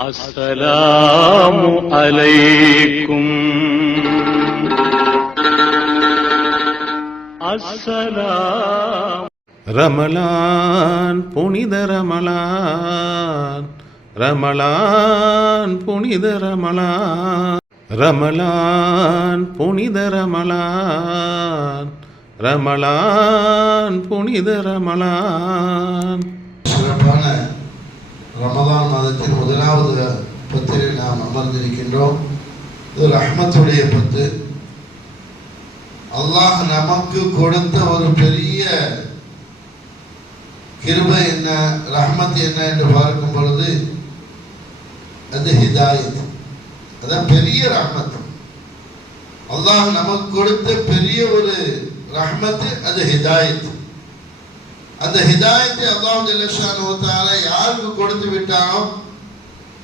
السلام عليكم السلام ரமலான் புனித ரமலான் ரமலான் புனித ரமலான் ரமலான் புனித ரமலான் ரமலான் புனித ரமலான் சிறப்பான ரமதான் மாதத்தின் முதலாவது பத்திரை நாம் அமர்ந்திருக்கின்றோம். இது ரஹ்மத்துடைய பத்து. அல்லாஹ் நமக்கு கொடுத்த ஒரு பெரிய கிருபை என்ன ரஹ்மத் என்ன என்று பார்க்கும் பொழுது அது ஹிதாயத். அதான் பெரிய ரஹ்மத் அல்லாஹ் நமக்கு கொடுத்த பெரிய ஒரு ரஹ்மத்து அது ஹிதாயத். அந்த ஹிதாயத்தை அல்லாஹ் ஜல்லஷானு தஆலா யாருக்கு கொடுத்து விட்டானோ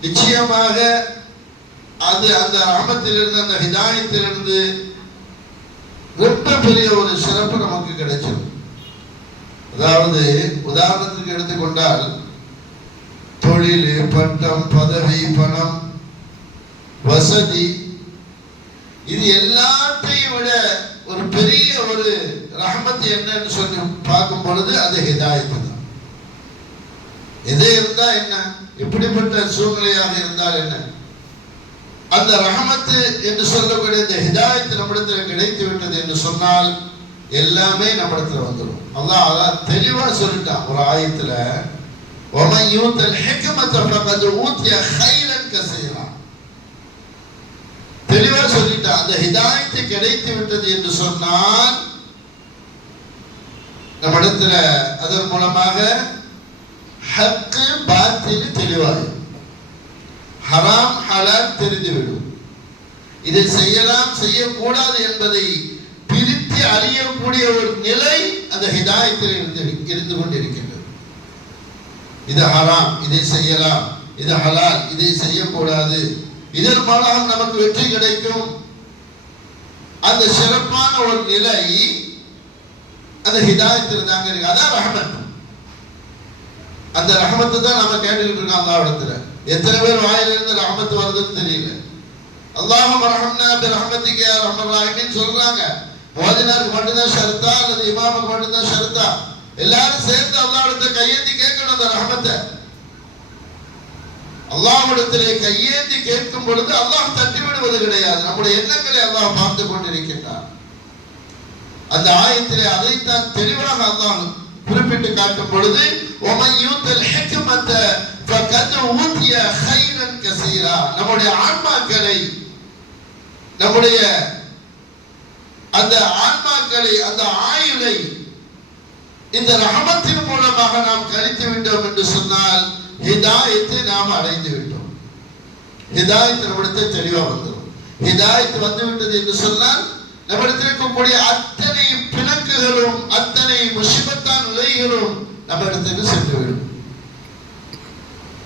நிச்சயமாக அது அந்த ராமத்திலிருந்து அந்த ஹிதாயத்திலிருந்து ரொம்ப பெரிய ஒரு சிறப்பு நமக்கு கிடைச்சது அதாவது உதாரணத்துக்கு எடுத்துக்கொண்டால் தொழில் பட்டம் பதவி பணம் வசதி இது எல்லாத்தையும் விட ஒரு பெரிய ஒரு ரஹமத் என்னன்னு சொல்லி பார்க்கும் பொழுது அது ஹிதாயத்து தான். எது இருந்தா என்ன? இப்படிப்பட்ட சூழ்நிலையாக இருந்தால் என்ன? அந்த ரஹமத்து என்று சொல்லக்கூடிய இந்த ஹிதாயத்து நம்மிடத்தில் கிடைத்து விட்டது என்று சொன்னால் எல்லாமே நம்மிடத்துல வந்துடும் அதான் அதான் தெளிவா சொல்லிட்டான் ஒரு ஆயத்துல ஒமன் யூத்தல் ஹெக்கமத்தை ஊத்திய ஹைலன் கசையலாம் தெளிவா சொல்லிட்டான் அந்த ஹிதாயத்து கிடைத்து விட்டது என்று சொன்னால் படத்துல அதன் மூலமாக ஹக்கு பாத்தின்னு தெளிவாகும். ஹராம் ஹலால் தெரிந்துவிடும். இதை செய்யலாம் செய்யக்கூடாது என்பதை பிரித்து அறியக்கூடிய ஒரு நிலை அந்த ஹிதாயத்தில் இருந்து இருந்து கொண்டிருக்கின்றது. இது ஹராம் இதை செய்யலாம் இது ஹலால் இதை செய்யக்கூடாது. இதன் மூலம் நமக்கு வெற்றி கிடைக்கும். அந்த சிறப்பான ஒரு நிலை அந்த ஹிதாயத்தில் தாங்க இருக்கு அதான் ரஹமத். அந்த ரஹமத்தை தான் நம்ம கேட்டுக்கிட்டு இருக்கோம் அல்லாஹ் இடத்துல. எத்தனை பேர் வாயிலிருந்து ரஹமத் வருதுன்னு தெரியல. அல்லாஹும் ரஹம்னா பி ரஹமத்துக்கு யா ரஹ்மர் ரஹீமின் சொல்றாங்க. மோதினாருக்கு மட்டும்தான் ஷரத்தா அல்லது இமாமுக்கு மட்டும்தான் ஷரத்தா. எல்லாரும் சேர்ந்து அல்லாவிடத்தை கையேந்தி கேட்கணும் அந்த ரஹமத்தை. அல்லாஹ்விடத்திலே கையேந்தி கேட்கும் பொழுது அல்லாஹ் தட்டி விடுவது கிடையாது. நம்முடைய எண்ணங்களை அல்லாஹ் பார்த்து கொண்டிருக்கின்றார் அந்த ஆயத்திலே அதைத்தான் தெளிவாக அல்லாஹ் குறிப்பிட்டு காட்டும் பொழுது நம்முடைய ஆன்மாக்களை நம்முடைய அந்த ஆன்மாக்களை அந்த ஆயுளை இந்த ரகமத்தின் மூலமாக நாம் கழித்து விட்டோம் என்று சொன்னால் ஹிதாயத்தை நாம் அடைந்து விட்டோம். ஹிதாயத்தின் இடத்தை தெளிவாக வந்துடும் ஹிதாயத்து வந்துவிட்டது என்று சொன்னால் நம்மிடத்தில் இருக்கக்கூடிய அத்தனை பிணக்குகளும் அத்தனை முசிபத்தான் நிலைகளும் நம்மிடத்திற்கு சென்றுவிடும்.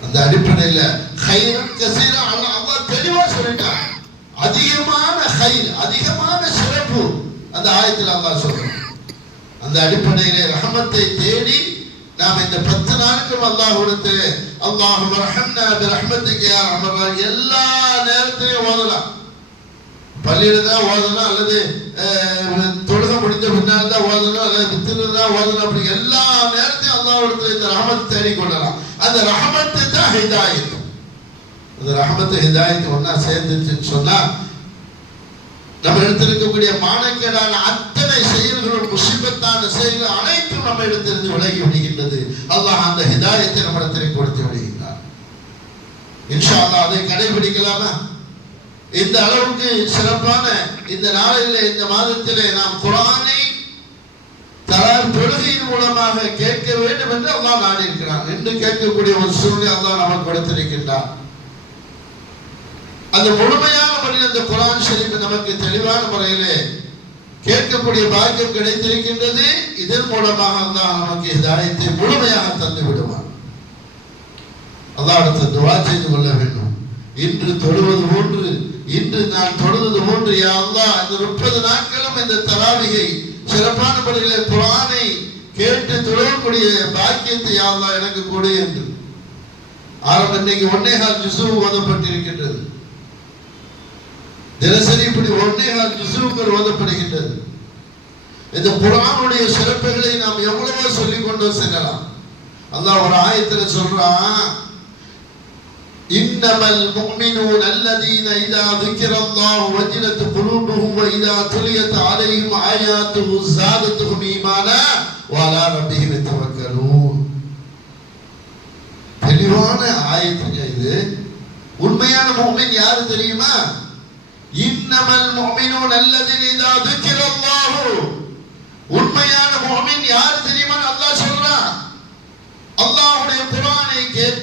அந்த அடிப்படையில் ஹைரன் கசீரா அல்லாஹ் அல்லாஹ் தெளிவா சொல்லிட்டான். அதிகமான ஹை அதிகமான சிறப்பு அந்த ஆயத்தில் அல்லாஹ் சொல்றான். அந்த அடிப்படையிலே ரஹமத்தை தேடி நாம் இந்த பத்து நாளுக்கும் அல்லாஹ் கொடுத்து அல்லாஹ் ரஹம்னா ரஹமத்துக்கு ரஹ்மத்திக்கு யா எல்லா நேரத்திலையும் ஓதலாம். பள்ளியில தான் ஓதணும் அல்லது தொழுக தொழுகை முடிஞ்ச பின்னால் தான் ஓதணும் அல்லது வித்திரு தான் ஓதணும் அப்படி எல்லா நேரத்தையும் அல்லாவிடத்துல இந்த ரஹமத்தை தேடி கொள்ளலாம். அந்த ரஹமத்து தான் ஹிதாயத் அந்த ரஹமத்து ஹிதாயத்து ஒன்னா சேர்ந்துச்சுன்னு சொன்னா நம்ம எடுத்திருக்கக்கூடிய இருக்கக்கூடிய மானக்கேடான அத்தனை செயல்களும் முசிபத்தான செயல்கள் அனைத்தும் நம்ம இடத்திலிருந்து விலகி விடுகின்றது. அல்லாஹ் அந்த ஹிதாயத்தை நம்ம இடத்திலே கொடுத்து விடுகின்றார் இன்ஷா அல்லாஹ் அதை கடைபிடிக்கலாமா? இந்த அளவுக்கு சிறப்பான இந்த நாளில் இந்த மாதத்திலே நாம் குரானை தலால் தொழுகையின் மூலமாக கேட்க வேண்டும் என்று அல்லா நாடி இருக்கிறான் என்று கேட்கக்கூடிய ஒரு சூழ்நிலை அல்லா நமக்கு கொடுத்திருக்கின்றான். அந்த முழுமையான முறையில் அந்த குரான் ஷரீஃப் நமக்கு தெளிவான முறையிலே கேட்கக்கூடிய பாக்கியம் கிடைத்திருக்கின்றது. இதன் மூலமாக தான் நமக்கு தாயத்தை முழுமையாக தந்து விடுவார் அதான் அடுத்த துவா செய்து கொள்ள வேண்டும். இன்று தொழுவது போன்று இன்று நான் தொழுவது போன்று யா இந்த முப்பது நாட்களும் இந்த தராவிகை சிறப்பான முறையிலே குரானை கேட்டு தொழக்கூடிய பாக்கியத்தை யா எனக்கு கொடு என்று. ஆரம்ப இன்னைக்கு ஒன்னேகால் ஜிசு ஓதப்பட்டிருக்கின்றது. தினசரி இப்படி ஒன்னேகால் ஜிசுக்கள் ஓதப்படுகின்றது. இந்த குரானுடைய சிறப்புகளை நாம் எவ்வளவோ சொல்லிக் கொண்டு செல்லலாம். அல்லாஹ் ஒரு ஆயத்துல சொல்றான் إنما المؤمنون الذين إذا ذكر الله وجلت قلوبهم وإذا تليت عليهم آياته زادتهم إيمانا وعلى ربهم يتوكلون தெளிவான ஆயத்துங்க இது உண்மையான முஃமின் யாரு தெரியுமா இன்னமல் முஃமினூன் அல்லதீன இதா ذكرallahu உண்மையான முஃமின் யார் தெரியுமா அல்லாஹ் சொல்றான் அல்லாஹ்வுடைய குர்ஆனை கேட்க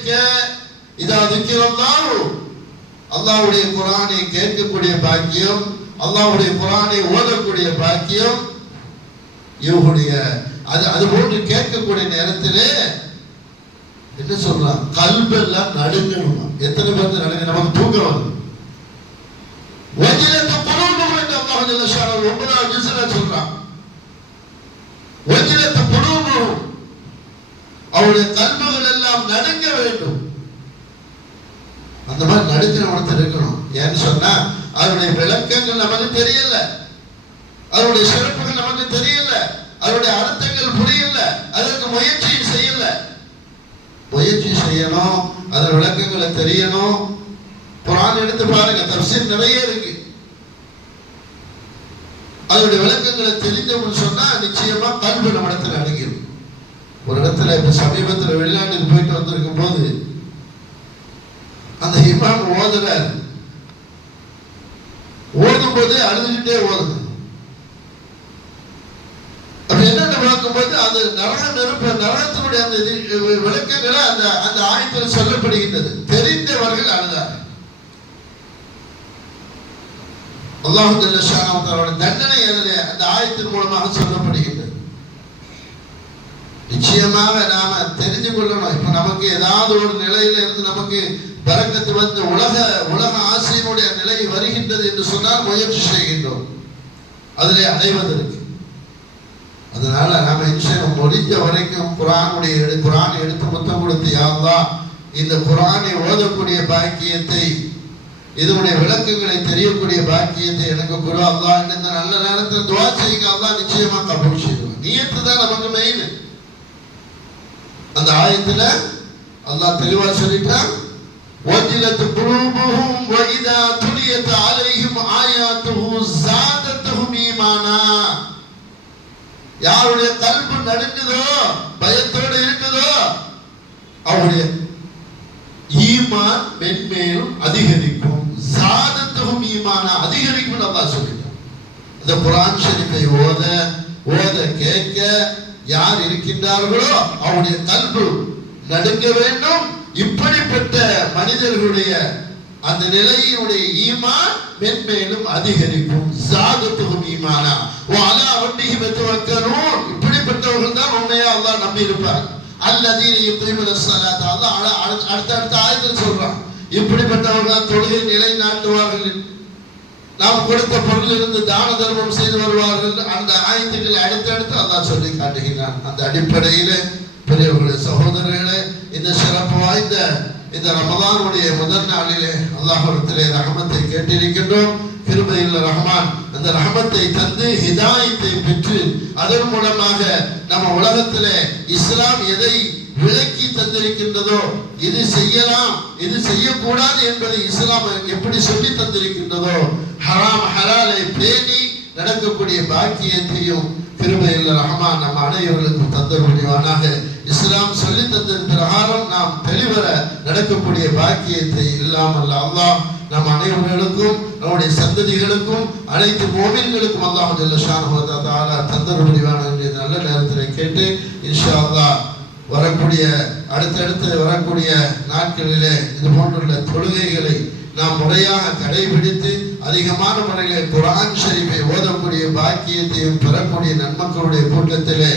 இதா திக்கிறந்தாலும் அல்லாவுடைய குரானை கேட்கக்கூடிய பாக்கியம் அல்லாவுடைய குரானை ஓதக்கூடிய பாக்கியம் இவருடைய. அது அது போன்று கேட்கக்கூடிய நேரத்திலே என்ன சொல்றான்? கல்வெல்லாம் நடுங்கணுமா? எத்தனை பேர் நடுங்க? நமக்கு தூக்கம் வந்து ஒன்பதாவது ஜூஸ்ல சொல்றான். ஒஜிலத்தை புடுங்கும் அவருடைய கல்வங்கள் எல்லாம் நடுங்க வேண்டும். அந்த மாதிரி ஒருத்தர் இருக்கணும் ஏன்னு சொன்னா அதனுடைய விளக்கங்கள் நமக்கு தெரியல. அதனுடைய சிறப்புகள் நமக்கு தெரியல. அதனுடைய அர்த்தங்கள் புரியல. அதற்கு முயற்சியும் செய்யல. முயற்சி செய்யணும். அதன் விளக்கங்களை தெரியணும். குரான் எடுத்து பாருங்க. தப்சீர் நிறைய இருக்கு. அதனுடைய விளக்கங்களை தெரிஞ்சவங்க சொன்னா நிச்சயமா கல்வி நம்ம இடத்துல அடங்கிடும் ஒரு இடத்துல இப்ப சமீபத்துல வெளிநாட்டுக்கு போயிட்டு வந்திருக்கும் போது அந்த இமாம் ஓதுறாரு. ஓதும் போது அழுதுகிட்டே ஓதுது. அப்ப என்னென்ன பார்க்கும்போது அந்த நரக நெருப்பு நரகத்தினுடைய அந்த இது விளக்கங்களை அந்த அந்த ஆயத்தில் சொல்லப்படுகின்றது. தெரிந்தவர்கள் அழுதார் அல்லாஹு ஜல்லஷானவத்தரோட தண்டனை அதில் அந்த ஆயத்தின் மூலமாக சொல்லப்படுகின்றது. நிச்சயமாக நாம தெரிஞ்சு கொள்ளணும். இப்ப நமக்கு ஏதாவது ஒரு நிலையில இருந்து நமக்கு பறக்கத்து வந்து உலக உலக ஆசையினுடைய நிலை வருகின்றது என்று சொன்னால் முயற்சி செய்கின்றோம். அதிலே அடைவதற்கு அதனால நாம இன்ஷன் முடிஞ்ச வரைக்கும் குரானுடைய எடு குரான் எடுத்து முத்தம் கொடுத்து யாருலா இந்த குரானை ஓதக்கூடிய பாக்கியத்தை இதனுடைய விளக்கங்களை தெரியக்கூடிய பாக்கியத்தை எனக்கு குரு அல்லா இந்த நல்ல நேரத்தில் துவா செய்யுங்க அல்லா நிச்சயமா கபூல் செய்வான். நீயத்து தான் நமக்கு மெயின் அந்த ஆயத்துல அல்லாஹ் தெளிவா சொல்லிட்டான். وَجِلَتْ قُلُوبُهُمْ وَإِذَا تُلِيَتْ عَلَيْهِمْ آيَاتُهُ زَادَتْهُمْ إِيمَانًا யாருடைய கல்பு நடுங்குதோ பயத்தோடு இருக்குதோ அவருடைய ஈமான் மென்மேலும் அதிகரிக்கும் சாதத்துகும் ஈமான அதிகரிக்கும் நல்லா சொல்லிட்டோம் இந்த குரான் ஷெரீஃபை ஓத ஓத கேட்க யார் இருக்கின்றார்களோ அவருடைய கல்பு நடுங்க வேண்டும் இப்படிப்பட்ட மனிதர்களுடைய அந்த நிலையினுடைய ஈமான் மென்மேலும் அதிகரிக்கும். சாதத்துகும் ஈமானா. ஓ அலா மெத்த வைக்கணும் இப்படிப்பட்டவர்கள் தான் உண்மையா அல்லா நம்பி இருப்பார் அல்லதீன யுக்ரிமுன சலாத் அல்லாஹ் அழ- அடுத்த அடுத்த ஆயத்தில் சொல்றான். இப்படிப்பட்டவர்கள் தான் தொழுகை நிலைநாட்டுவார்கள். நாம் கொடுத்த பொருளிலிருந்து தான தர்மம் செய்து வருவார்கள். அந்த ஆயத்துக்களை அடுத்தடுத்து அல்லாஹ் சொல்லி காட்டுகிறான். அந்த அடிப்படையில பெரியவர்களே சகோதரர்களே இந்த சிறப்பு வாய்ந்த இந்த ரமதானுடைய முதல் நாளிலே அல்லாஹிடத்திலே ரகமத்தை கேட்டிருக்கின்றோம். கிருபையில் ரஹ்மான் அந்த ரஹமத்தை தந்து ஹிதாயத்தை பெற்று அதன் மூலமாக நம்ம உலகத்திலே இஸ்லாம் எதை விளக்கி தந்திருக்கின்றதோ இது செய்யலாம் இது செய்யக்கூடாது என்பதை இஸ்லாம் எப்படி சொல்லி தந்திருக்கின்றதோ ஹராம் ஹலாலை பேணி நடக்கக்கூடிய பாக்கியத்தையும் கிருபையில் ரஹ்மான் நம்ம அனைவர்களுக்கும் தந்தருடையவானாக இஸ்லாம் சொல்லி தந்த பிரகாரம் நாம் தெளிவர நடக்கக்கூடிய பாக்கியத்தை இல்லாமல் அல்லாஹ் நம் அனைவர்களுக்கும் நம்முடைய சந்ததிகளுக்கும் அனைத்து மோமின்களுக்கும் அல்லாஹ் ஜல்ல ஷானஹு முடிவான என்று நல்ல நேரத்தில் கேட்டு இன்ஷா அல்லாஹ் வரக்கூடிய அடுத்தடுத்து வரக்கூடிய நாட்களிலே இது போன்றுள்ள தொழுகைகளை நாம் முறையாக கடைபிடித்து அதிகமான முறையிலே குரான் ஷரீஃபை ஓதக்கூடிய பாக்கியத்தையும் பெறக்கூடிய நன்மக்களுடைய கூட்டத்திலே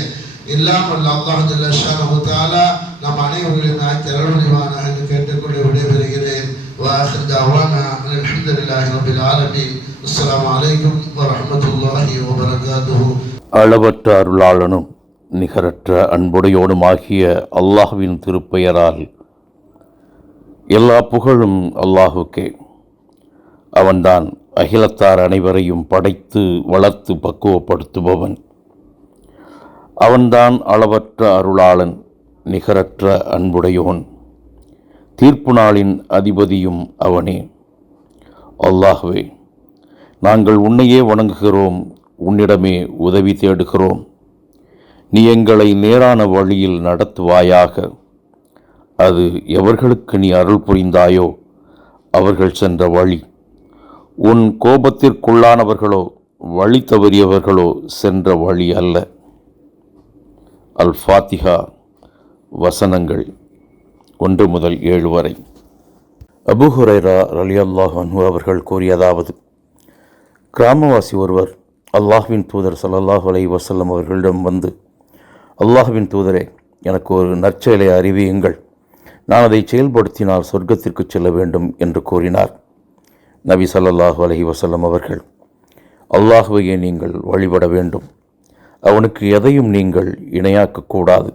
இல்லாமல் அல்லாஹ் ஜல்ல ஷானஹு தஆலா நம் அனைவர்களையும் ஆக்கி அருள்வானாக என்று கேட்டுக்கொண்டு விடைபெறுகிறேன் وآخر دعوانا أن الحمد لله رب العالمين السلام عليكم ورحمة الله وبركاته அளவற்ற அருளாளனும் நிகரற்ற அன்புடையோனுமாகிய அல்லாஹ்வின் திருப்பெயரால் எல்லா புகழும் அல்லாஹுக்கே அவன்தான் அகிலத்தார் அனைவரையும் படைத்து வளர்த்து பக்குவப்படுத்துபவன் அவன்தான் அளவற்ற அருளாளன் நிகரற்ற அன்புடையோன் தீர்ப்பு நாளின் அதிபதியும் அவனே. அல்லாஹ்வே நாங்கள் உன்னையே வணங்குகிறோம் உன்னிடமே உதவி தேடுகிறோம். நீ எங்களை நேரான வழியில் நடத்துவாயாக. அது எவர்களுக்கு நீ அருள் புரிந்தாயோ அவர்கள் சென்ற வழி. உன் கோபத்திற்குள்ளானவர்களோ வழி தவறியவர்களோ சென்ற வழி அல்ல. அல் ஃபாத்திஹா வசனங்கள் ஒன்று முதல் ஏழு வரை. அபு ஹுரைரா ரலியல்லாஹு அன்ஹு அவர்கள் கூறியதாவது கிராமவாசி ஒருவர் அல்லாஹ்வின் தூதர் சல்லாஹ் அலைஹி வசல்லம் அவர்களிடம் வந்து அல்லாஹ்வின் தூதரே எனக்கு ஒரு நற்செயலை அறிவியுங்கள். நான் அதை செயல்படுத்தினால் சொர்க்கத்திற்கு செல்ல வேண்டும் என்று கூறினார் நபி சல்லாஹு அலஹி வசல்லம் அவர்கள். அல்லாஹுவையே நீங்கள் வழிபட வேண்டும். அவனுக்கு எதையும் நீங்கள் இணையாக்கக்கூடாது.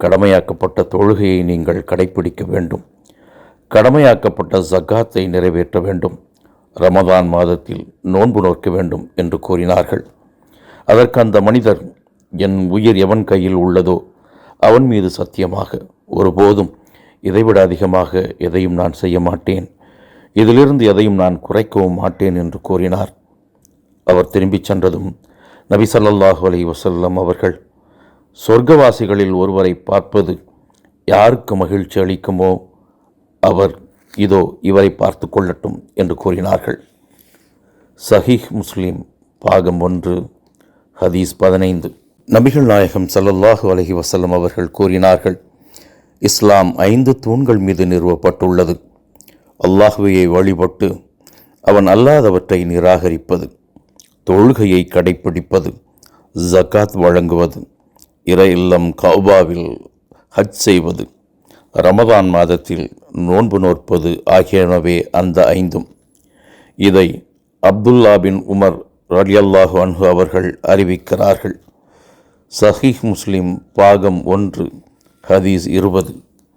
கடமையாக்கப்பட்ட தொழுகையை நீங்கள் கடைப்பிடிக்க வேண்டும். கடமையாக்கப்பட்ட ஜக்காத்தை நிறைவேற்ற வேண்டும். ரமதான் மாதத்தில் நோன்பு நோக்க வேண்டும் என்று கூறினார்கள். அதற்கு அந்த மனிதர் என் உயிர் எவன் கையில் உள்ளதோ அவன் மீது சத்தியமாக ஒருபோதும் இதைவிட அதிகமாக எதையும் நான் செய்ய மாட்டேன். இதிலிருந்து எதையும் நான் குறைக்கவும் மாட்டேன் என்று கூறினார். அவர் திரும்பிச் சென்றதும் நபி ஸல்லல்லாஹு அலைஹி வசல்லம் அவர்கள் சொர்க்கவாசிகளில் ஒருவரை பார்ப்பது யாருக்கு மகிழ்ச்சி அளிக்குமோ அவர் இதோ இவரை பார்த்து கொள்ளட்டும் என்று கூறினார்கள். சஹீஹ் முஸ்லீம் பாகம் ஒன்று ஹதீஸ் பதினைந்து. நபிகள் நாயகம் சல்லல்லாஹு அலஹி வசல்லம் அவர்கள் கூறினார்கள் இஸ்லாம் ஐந்து தூண்கள் மீது நிறுவப்பட்டுள்ளது. அல்லாஹுவையை வழிபட்டு அவன் அல்லாதவற்றை நிராகரிப்பது. தொழுகையை கடைப்பிடிப்பது ஜக்காத் வழங்குவது இறை இல்லம் கௌபாவில் ஹஜ் செய்வது ரமதான் மாதத்தில் நோன்பு நோற்பது ஆகியனவே அந்த ஐந்தும். இதை அப்துல்லா பின் உமர் ரலியல்லாஹு அன்ஹு அவர்கள் அறிவிக்கிறார்கள். சஹீஹ் முஸ்லிம் பாகம் ஒன்று ஹதீஸ் இருபது.